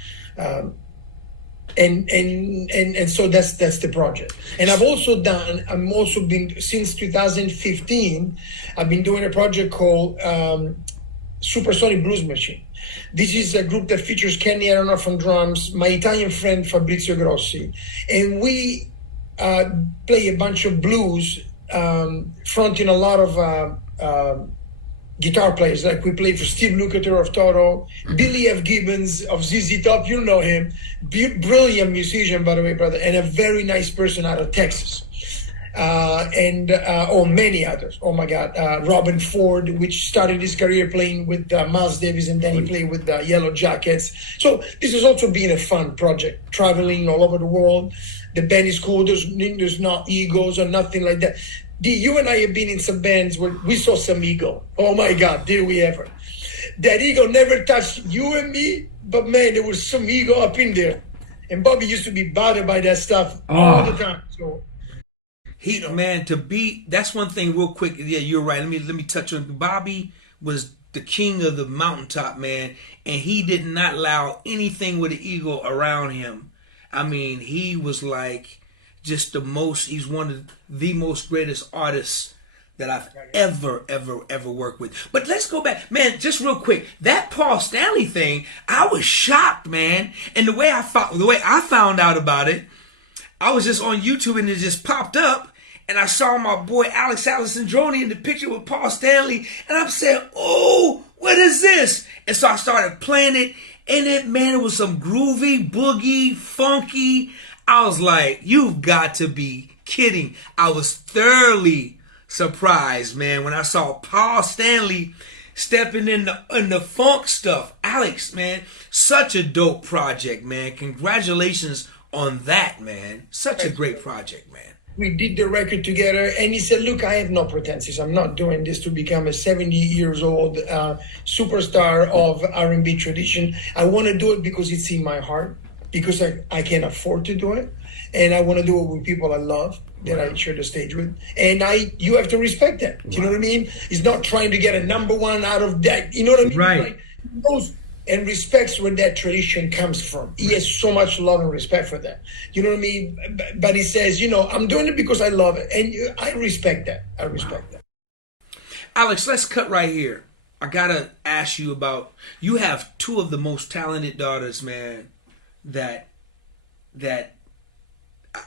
and so that's the project. And I'm also been since 2015. I've been doing a project called Supersonic Blues Machine. This is a group that features Kenny Aronoff on drums, my Italian friend Fabrizio Grossi, and we play a bunch of blues, fronting a lot of guitar players. Like we played for Steve Lukather of Toto, Billy F. Gibbons of ZZ Top, you know him, brilliant musician, by the way, brother, and a very nice person out of Texas. And many others. Oh my God, Robin Ford, which started his career playing with Miles Davis, and then he played with the Yellow Jackets. So this has also been a fun project, traveling all over the world. The band is cool. There's not egos or nothing like that. You and I have been in some bands where we saw some ego. Oh my God, did we ever? That ego never touched you and me, but man, there was some ego up in there. And Bobby used to be bothered by that stuff all the time. So. That's one thing real quick. Yeah, you're right. Let me touch on Bobby was the king of the mountaintop, man, and he did not allow anything with an ego around him. I mean, he was like just he's one of the most greatest artists that I've ever worked with. But let's go back, man, just real quick. That Paul Stanley thing, I was shocked, man. And the way I found out about it, I was just on YouTube and it just popped up, and I saw my boy Alenssandroni in the picture with Paul Stanley, and I'm saying, oh, what is this? And so I started playing it, and it was some groovy, boogie, funky. I was like, you've got to be kidding. I was thoroughly surprised, man, when I saw Paul Stanley stepping in the funk stuff. Alex, man, such a dope project, man. Congratulations on that, man. Such a great project, man. We did the record together, and he said, look, I have no pretenses. I'm not doing this to become a 70 years old superstar of R&B tradition. I want to do it because it's in my heart, because I can afford to do it, and I want to do it with people I love, that I share the stage with. And you have to respect that. Do you know what I mean? He's not trying to get a number one out of that. You know what I mean? Right. Like, those, and respects where that tradition comes from. He has so much love and respect for that. You know what I mean? But he says, I'm doing it because I love it. And I respect that. I respect that. Alex, let's cut right here. I got to ask you about, you have two of the most talented daughters, man, that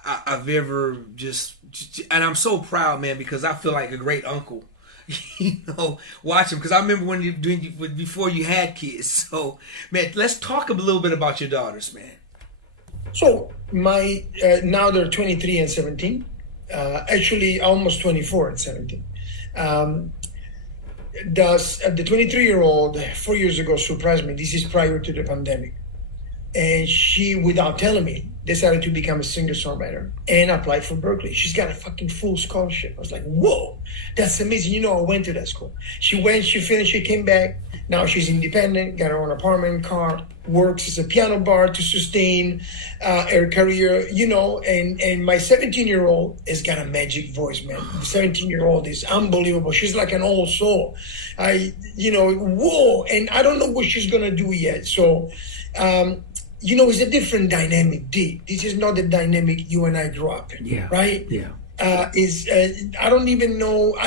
I've ever and I'm so proud, man, because I feel like a great uncle. Watch them, because I remember before you had kids. So, man, let's talk a little bit about your daughters, man. So my now they're 23 and 17. Actually, almost 24 and 17. The 23-year-old 4 years ago surprised me. This is prior to the pandemic, and she, without telling me, decided to become a singer-songwriter and applied for Berkeley. She's got a fucking full scholarship. I was like, whoa, that's amazing. I went to that school. She went, she finished, she came back. Now she's independent, got her own apartment, car, works as a piano bar to sustain her career, and my 17-year-old has got a magic voice, man. The 17-year-old is unbelievable. She's like an old soul. Whoa, and I don't know what she's gonna do yet. So, it's a different dynamic, D. This is not the dynamic you and I grew up in, right? Yeah. I don't even know.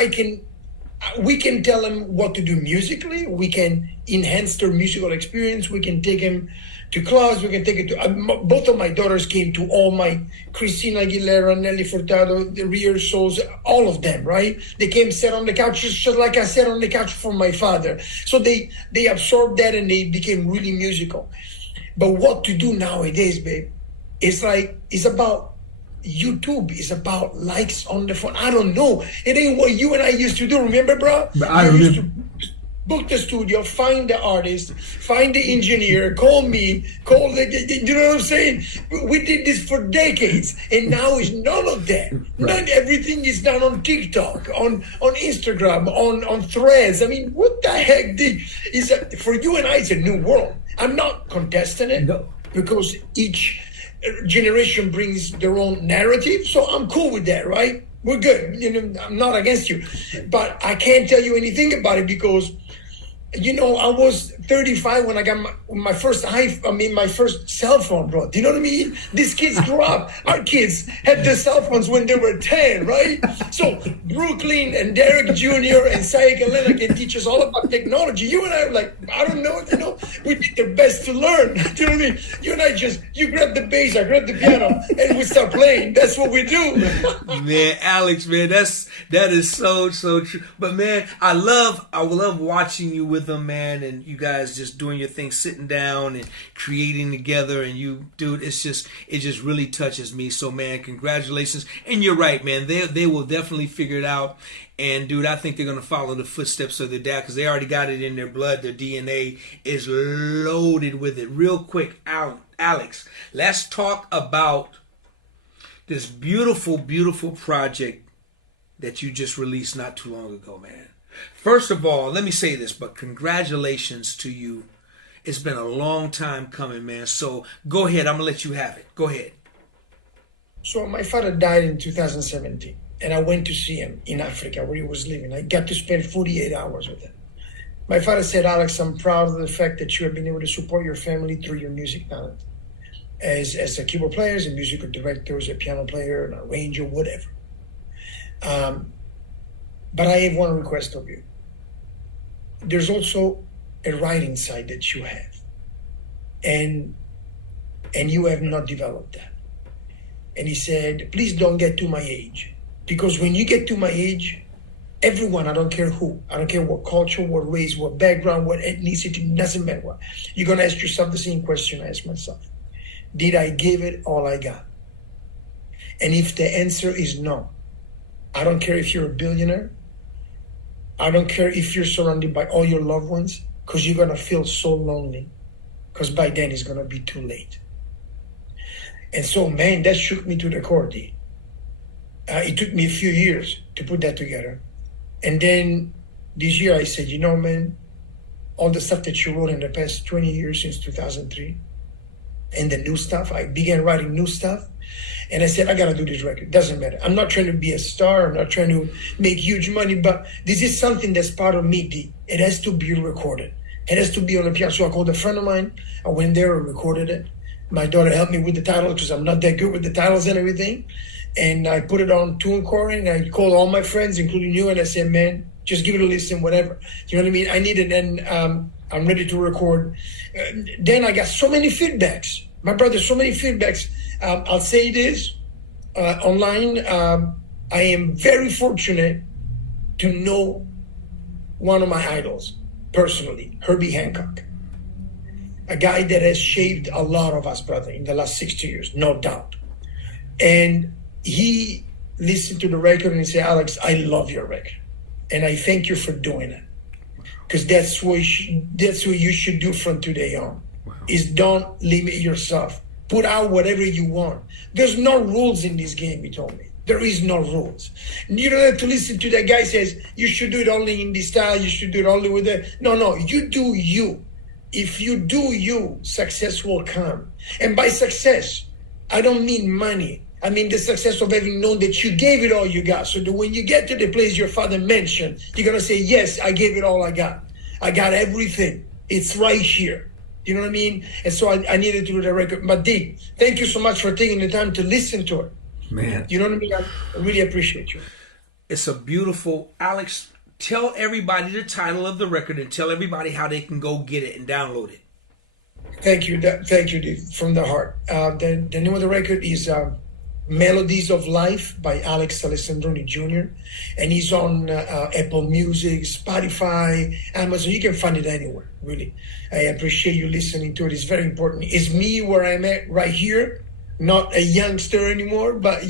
We can tell them what to do musically. We can enhance their musical experience. We can take them to clubs. We can take it to. Both of my daughters came to all my Christina Aguilera, Nelly Furtado, the rehearsals, all of them, right? They came, sat on the couch, just like I sat on the couch for my father. So they absorbed that and they became really musical. But what to do nowadays, babe, it's about YouTube. It's about likes on the phone. I don't know. It ain't what you and I used to do. Remember, bro? But I remember. Used to book the studio, find the artist, find the engineer, call me, you know what I'm saying? We did this for decades, and now it's none of that. Not everything is done on TikTok, on Instagram, on Threads. I mean, what the heck? For you and I, it's a new world. I'm not contesting it, because each generation brings their own narrative, so I'm cool with that, right? We're good. I'm not against you, but I can't tell you anything about it because I was 35 when I got my first my first cell phone, bro. Do you know what I mean? These kids grew up. Our kids had the cell phones when they were 10, right? So Brooklyn and Derek Jr. and Sayek Elena can teach us all about technology. You and I are like, I don't know, we did the best to learn. Do you know what I mean? You and I you grab the bass, I grab the piano, and we start playing. That's what we do. Man, Alex, man, that is so true. But man, I love watching you with them, man, and you guys just doing your thing, sitting down and creating together, and dude, it just really touches me. So man, congratulations. And you're right, man, they will definitely figure it out. And dude, I think they're gonna follow the footsteps of their dad because they already got it in their blood. Their DNA is loaded with it. Real quick, Alex, let's talk about this beautiful project that you just released not too long ago, man. First of all, let me say this, but congratulations to you. It's been a long time coming, man. So go ahead. I'm going to let you have it. Go ahead. So my father died in 2017, and I went to see him in Africa where he was living. I got to spend 48 hours with him. My father said, Alex, I'm proud of the fact that you have been able to support your family through your music talent. As a keyboard player, as a musical director, as a piano player, an arranger, whatever. But I have one request of you. There's also a writing side that you have. And you have not developed that. And he said, please don't get to my age. Because when you get to my age, everyone, I don't care who, I don't care what culture, what race, what background, what ethnicity, doesn't matter what. You're going to ask yourself the same question I asked myself. Did I give it all I got? And if the answer is no, I don't care if you're a billionaire. I don't care if you're surrounded by all your loved ones, because you're going to feel so lonely, because by then it's going to be too late. And so, man, that shook me to the core, D. It took me a few years to put that together. And then this year I said, man, all the stuff that you wrote in the past 20 years since 2003, and the new stuff, I began writing new stuff. And I said, I got to do this record. Doesn't matter. I'm not trying to be a star. I'm not trying to make huge money, but this is something that's part of me, D. It has to be recorded. It has to be on the piano. So I called a friend of mine. I went there and recorded it. My daughter helped me with the title because I'm not that good with the titles and everything. And I put it on TuneCore, and I called all my friends, including you, and I said, man, just give it a listen, whatever. You know what I mean? I need it, and I'm ready to record. Then I got so many feedbacks. My brother, so many feedbacks. I'll say this online. I am very fortunate to know one of my idols personally, Herbie Hancock, a guy that has shaped a lot of us, brother, in the last 60 years, no doubt. And he listened to the record and he said, Alex, I love your record. And I thank you for doing it. Because that's what you should do from today on. Wow. Is don't limit yourself. Put out whatever you want. There's no rules in this game, he told me. There is no rules. You don't have to listen to that guy says, you should do it only in this style, you should do it only with that. No, you do you. If you do you, success will come. And by success, I don't mean money. I mean the success of having known that you gave it all you got. So that when you get to the place your father mentioned, you're going to say, yes, I gave it all I got. I got everything. It's right here. You know what I mean? And so I needed to do the record. But D, thank you so much for taking the time to listen to it. Man. You know what I mean? I really appreciate you. It's a beautiful... Alex, tell everybody the title of the record and tell everybody how they can go get it and download it. Thank you, D, from the heart. The name of the record is Melodies of Life by Alenssandroni Jr. And he's on Apple Music, Spotify, Amazon. You can find it anywhere, really. I appreciate you listening to it. It's very important. It's me where I'm at right here. Not a youngster anymore, but,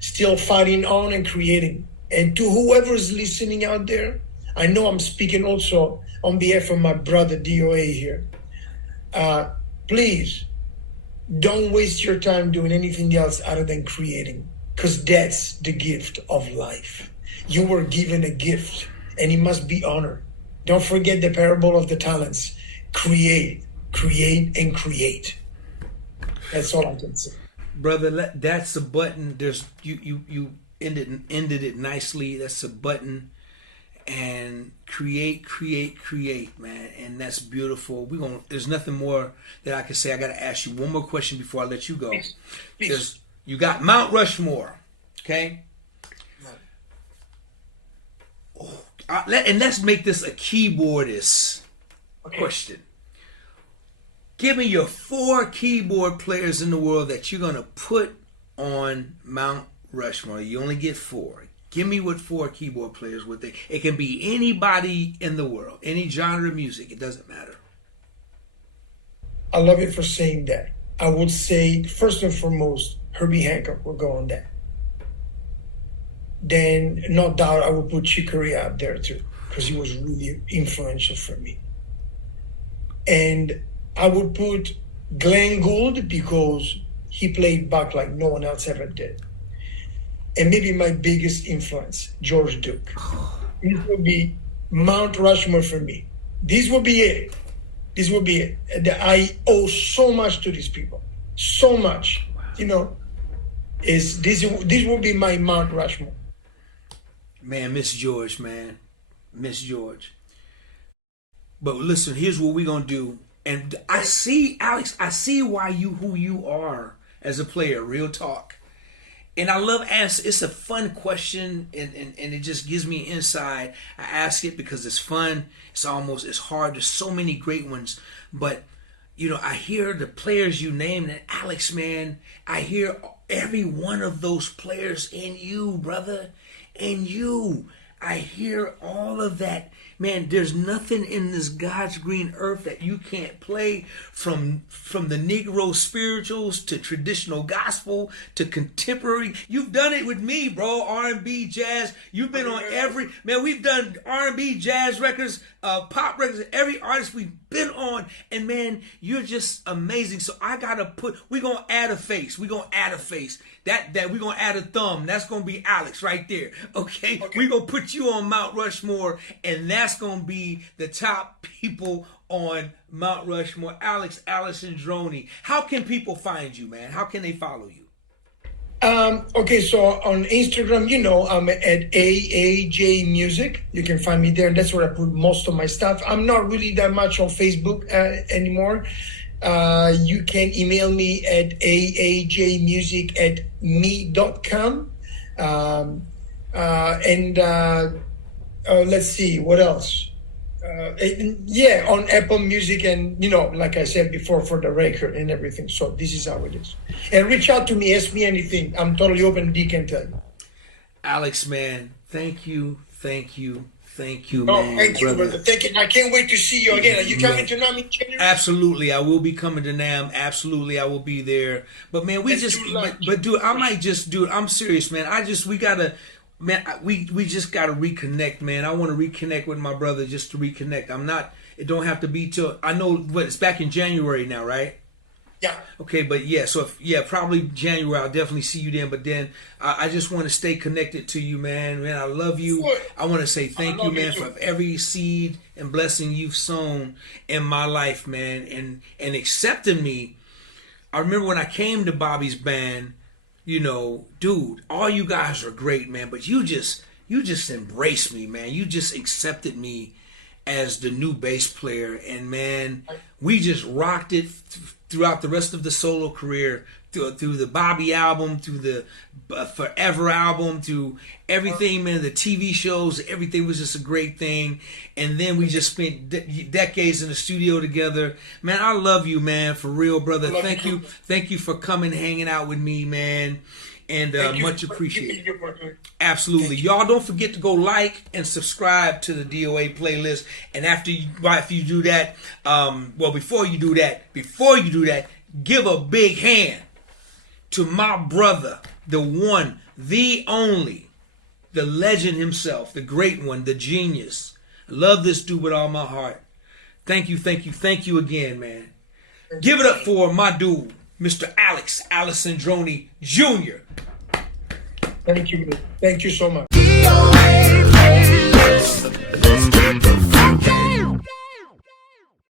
still fighting on and creating. And to whoever's listening out there, I know I'm speaking also on behalf of my brother DOA here. Please, don't waste your time doing anything else other than creating, because that's the gift of life. You were given a gift, and it must be honored. Don't forget the parable of the talents. Create, and create. That's all I can say. Brother, that's a button. There's you ended it nicely. That's a button. and create, man. And that's beautiful. There's nothing more that I can say. I got to ask you one more question before I let you go. Please. You got Mount Rushmore, okay? And let's make this a keyboardist question. Give me your 4 keyboard players in the world that you're going to put on Mount Rushmore. You only get 4. Give me what 4 keyboard players would they. It can be anybody in the world, any genre of music. It doesn't matter. I love it for saying that. I would say, first and foremost, Herbie Hancock will go on that. Then, no doubt, I will put Chick Corea up there too, because he was really influential for me. And I would put Glenn Gould because he played back like no one else ever did. And maybe my biggest influence, George Duke. This would be Mount Rushmore for me. This would be it. This would be it. I owe so much to these people. So much. You know, this would be my Mount Rushmore. Man, Miss George, man. Miss George. But listen, here's what we're going to do. And I see, Alex, I see who you are as a player, real talk. And I love answer. It's a fun question, and it just gives me insight. I ask it because it's fun. It's hard. There's so many great ones. But, you know, I hear the players you named, and Alex, man, I hear every one of those players in you, brother. In you. I hear all of that. Man, there's nothing in this God's green earth that you can't play, from the Negro spirituals to traditional gospel to contemporary. You've done it with me, bro. R&B, jazz. You've been on we've done R&B, jazz records, pop records, every artist we've been on. And man, you're just amazing. So we're going to add a face. We're going to add a face. That we're going to add a thumb. That's going to be Alex right there. Okay? We're going to put you on Mount Rushmore, and that's going to be the top people on Mount Rushmore. Alex Alenssandroni. How can people find you, man? How can they follow you? Okay, so on Instagram, you know, I'm at AAJ Music. You can find me there, and that's where I put most of my stuff. I'm not really that much on Facebook anymore. You can email me at aajmusic@me.com. Let's see, what else? On Apple Music, and, you know, like I said before, for the record and everything. So this is how it is. And reach out to me, ask me anything. I'm totally open. D can tell you. Alex, man, thank you, man. Thank you, brother. Thank you. I can't wait to see you again. Are you coming to NAMM in January? Absolutely, I will be coming to NAMM. Absolutely, I will be there. But man, dude, I'm serious, man. We just gotta reconnect, man. I want to reconnect with my brother, just to reconnect. It don't have to be till, I know it's back in January now, right? Yeah. Okay, but yeah, probably January. I'll definitely see you then. But then I just want to stay connected to you, man. Man, I love you. I want to say thank you, man, for every seed and blessing you've sown in my life, man, and accepting me. I remember when I came to Bobby's band, you know, dude, all you guys are great, man, but you just embraced me, man. You just accepted me as the new bass player, and man, we just rocked it throughout the rest of the solo career, through the Bobby album, through the Forever album, through everything, man. The TV shows, everything was just a great thing. And then we just spent decades in the studio together. Man, I love you, man, for real, brother. Thank you for coming, hanging out with me, man. And much appreciated. Absolutely. Y'all don't forget to go like and subscribe to the DOA playlist. And after you do that, before you do that, give a big hand to my brother, the one, the only, the legend himself, the great one, the genius. I love this dude with all my heart. Thank you again, man. Give it up for my dude, Mr. Alex Alenssandroni Jr. Thank you. Thank you so much. DOA playlist. Let's get the fuck out.